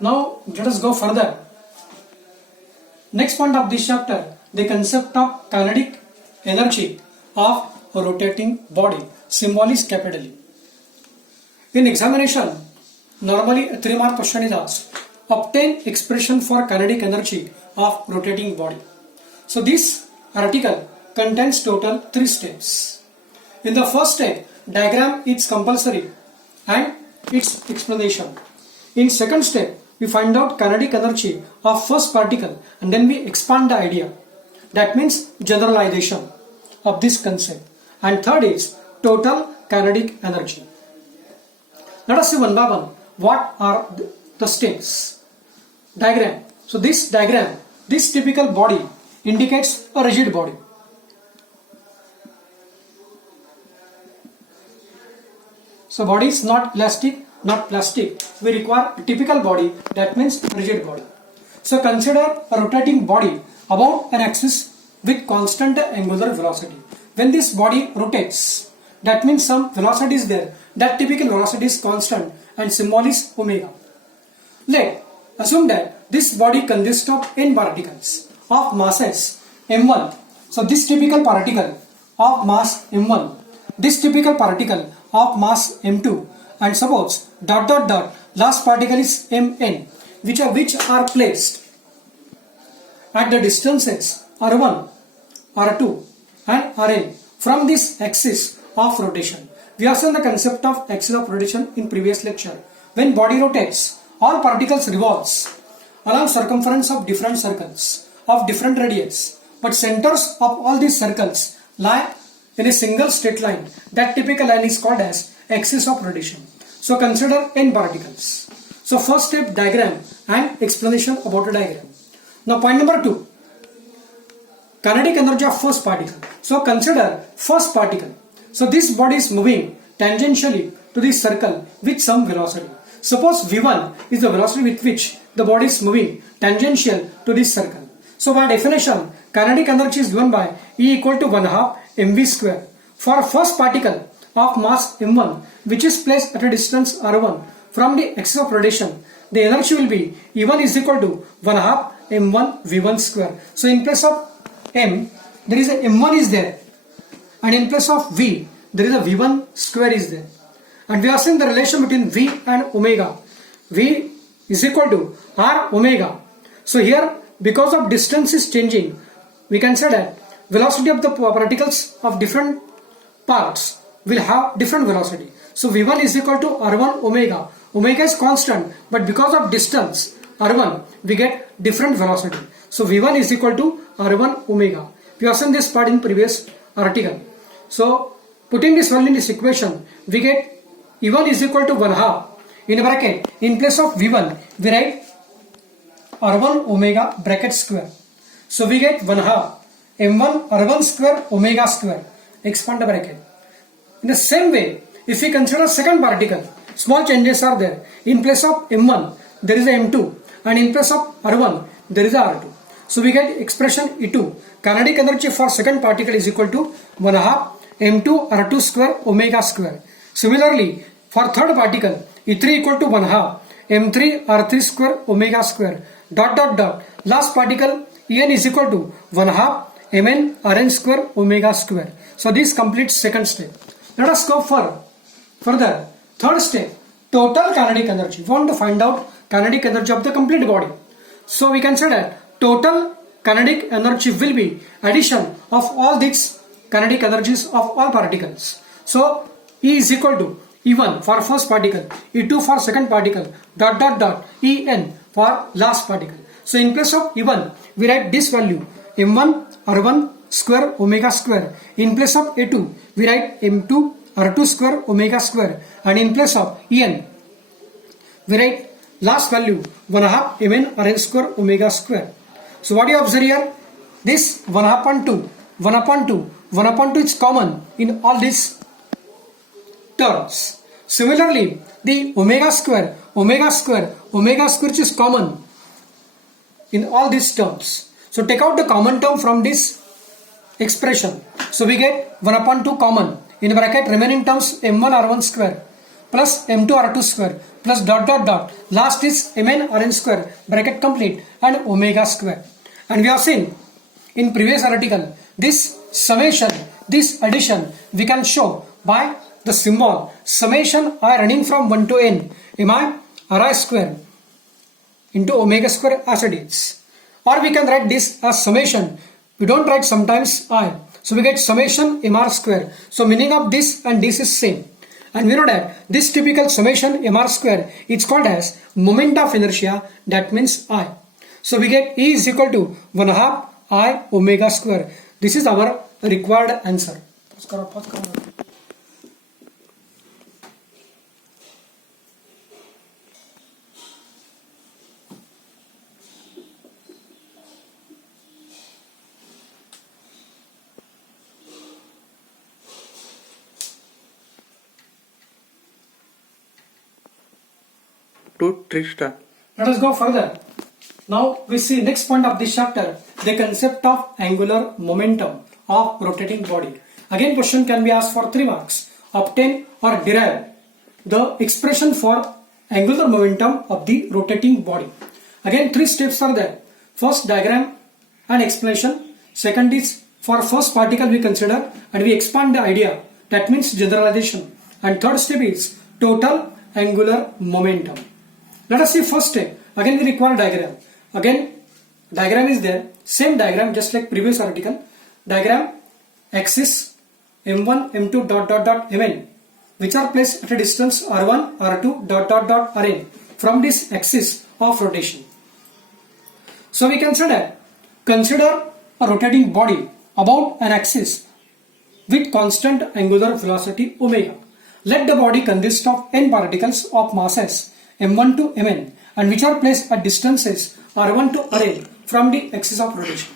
Now let us go further. Next point of this chapter, the concept of kinetic energy of a rotating body. Symbol is capital E. In examination, normally a 3-mark question is asked. Obtain expression for kinetic energy of rotating body. So this article contains total 3 steps. In the first step, diagram is compulsory and its explanation. In second step, we find out kinetic energy of first particle and then we expand the idea. That means generalization of this concept. And third is total kinetic energy. Let us see one by one what are the steps. Diagram. So this diagram, this typical body indicates a rigid body. So body is not elastic, not plastic. We require a typical body, that means rigid body. So consider a rotating body about an axis with constant angular velocity. When this body rotates, that means some velocity is there. That typical velocity is constant and symbol is omega. Let assume that this body consists of n particles of masses m1. So this typical particle of mass m1, this typical particle of mass m2, and suppose ... last particle is mn, which are placed at the distances r1, r2 and rn from this axis of rotation. We have seen the concept of axis of rotation in previous lecture. When body rotates, all particles revolves along circumference of different circles of different radius, but centers of all these circles lie in a single straight line. That typical line is called as axis of rotation. So consider n particles. So first step, diagram and explanation about the diagram. Now point number 2, kinetic energy of first particle. So consider first particle. So this body is moving tangentially to this circle with some velocity. Suppose v1 is the velocity with which the body is moving tangential to this circle. So by definition, kinetic energy is given by E equal to 1/2 mv square. For first particle of mass m1 which is placed at a distance r1 from the axis of rotation, the energy will be E1 is equal to 1/2 m1 v1 square. So in place of m, there is a m1 is there, and in place of v, there is a v1 square is there. And we are seeing the relation between v and omega. V is equal to r omega. So here, because of distance is changing, we can say that velocity of the particles of different parts will have different velocity. So v1 is equal to r1 omega. Omega is constant, but because of distance r1, we get different velocity. So v1 is equal to r1 omega. We have seen this part in previous article. So putting this value in this equation, we get E1 is equal to 1/2 in bracket. In place of v1, we write r1 omega bracket square. So we get 1/2 m1 r1 square omega square. Expand the bracket. In the same way, if we consider second particle, small changes are there. In place of m1, there is a m2, and in place of r1, there is a r2. So we get expression E2. Kinetic energy for second particle is equal to 1/2 m2 r2 square omega square. Similarly, for third particle, E3 equal to 1/2 m3 r3 square omega square. ... Last particle, En is equal to 1/2 mn rn square omega square. So this completes second step. Let us go further. Third step, total kinetic energy. We want to find out kinetic energy of the complete body. So we can say that total kinetic energy will be addition of all these kinetic energies of all particles. So E is equal to E1 for first particle, E2 for second particle, ... En for last particle. So in place of E1, we write this value m1 r1 square omega square. In place of A2, we write m2 r2 square omega square. And in place of En, we write last value 1/2 mn rn square omega square. So what do you observe here? This 1/2 is common in all these terms. Similarly, the omega square is common in all these terms. So take out the common term from this expression. So we get 1/2 common. In bracket remaining terms m1 r1 square plus m2 r2 square plus dot dot dot. Last is mn rn square bracket complete and omega square. And we have seen in previous article this summation, this addition we can show by the symbol summation I running from 1 to n mi ri square into omega square as it is. Or we can write this as summation. We don't write sometimes I. So we get summation mr square. So meaning of this and this is same. And we know that this typical summation mr square is called as moment of inertia, that means I. So we get E is equal to 1/2 I omega square. This is our required answer. Two, three star. Let us go further. Now we see next point of this chapter, the concept of angular momentum of rotating body. Again question can be asked for 3 marks. Obtain or derive the expression for angular momentum of the rotating body. Again 3 steps are there. First diagram and explanation. Second is for first particle we consider and we expand the idea, that means generalization. And third step is total angular momentum. Let us see first step. Again we require diagram. Again diagram is there. Same diagram just like previous article. Diagram axis m1, m2 dot dot dot mn which are placed at a distance r1, r2 dot dot dot rn from this axis of rotation. So we consider a rotating body about an axis with constant angular velocity omega. Let the body consist of n particles of masses m1 to mn and which are placed at distances r1 to rn from the axis of rotation.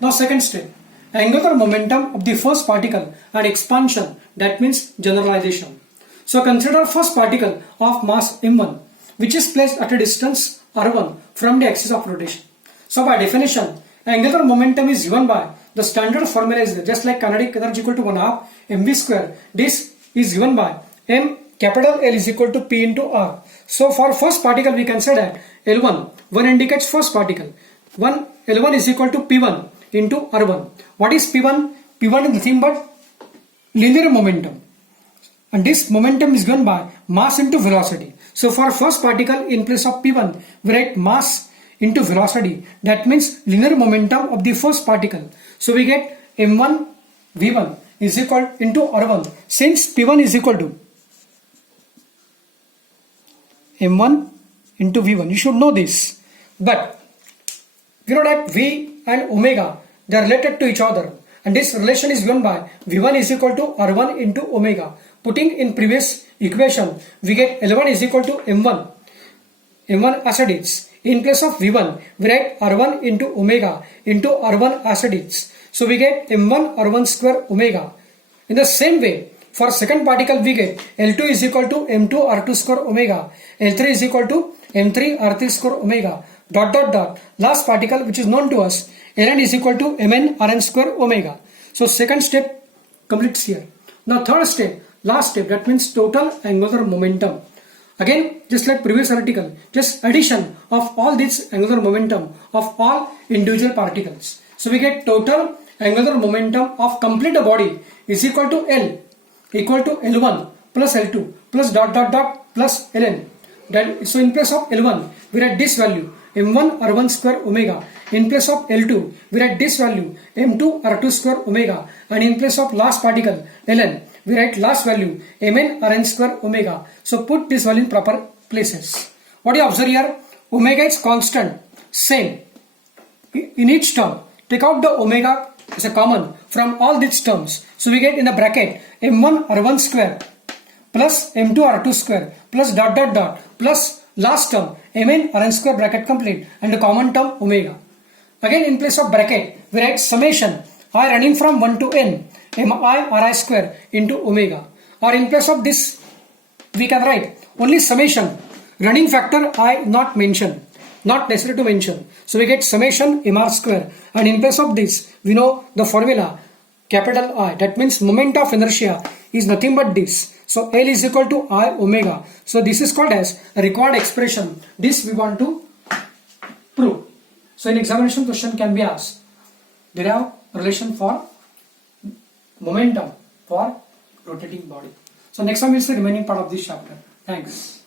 Now second step, angular momentum of the first particle and expansion, that means generalization. So consider first particle of mass m1 which is placed at a distance r1 from the axis of rotation. So by definition, angular momentum is given by the standard formula is just like kinetic energy equal to 1/2 mv square. This is given by m capital L is equal to P into R. So for first particle we can say that L1, 1 indicates first particle. L1 is equal to P1 into R1. What is P1? P1 is nothing but linear momentum. And this momentum is given by mass into velocity. So for first particle in place of P1, we write mass into velocity. That means linear momentum of the first particle. So we get M1 V1 is equal into R1. Since P1 is equal to M1 into V1. You should know this. But you know that V and omega, they are related to each other. And this relation is given by V1 is equal to R1 into omega. Putting in previous equation, we get L1 is equal to M1. M1 as it is. In place of V1, we write R1 into omega into R1 as it is. So we get M1 R1 square omega. In the same way, for second particle we get L2 is equal to M2 R2 square omega. L3 is equal to M3 R3 square omega. Dot dot dot. Last particle which is known to us, Ln is equal to Mn Rn square omega. So second step completes here. Now third step, last step, that means total angular momentum. Again, just like previous article, just addition of all this angular momentum of all individual particles. So we get total angular momentum of complete body is equal to L equal to L1 plus L2 plus dot dot dot plus Ln. So in place of L1, we write this value M1 R1 square omega. In place of L2, we write this value M2 R2 square omega. And in place of last particle Ln, we write last value Mn Rn square omega. So put this value in proper places. What do you observe here? Omega is constant, same in each term. Take out the omega as a common from all these terms. So we get in the bracket M1 R1 square plus M2 R2 square plus dot dot dot plus last term Mn Rn square bracket complete and the common term omega. Again in place of bracket we write summation I running from 1 to n mi ri square into omega. Or in place of this we can write only summation, running factor I not mention, not necessary to mention. So we get summation mr square, and in place of this we know the formula capital I, that means moment of inertia is nothing but this. So L is equal to I omega. So this is called as a required expression. This we want to prove. So in examination question can be asked. Derive relation for momentum for rotating body. So next time we'll see remaining part of this chapter. Thanks.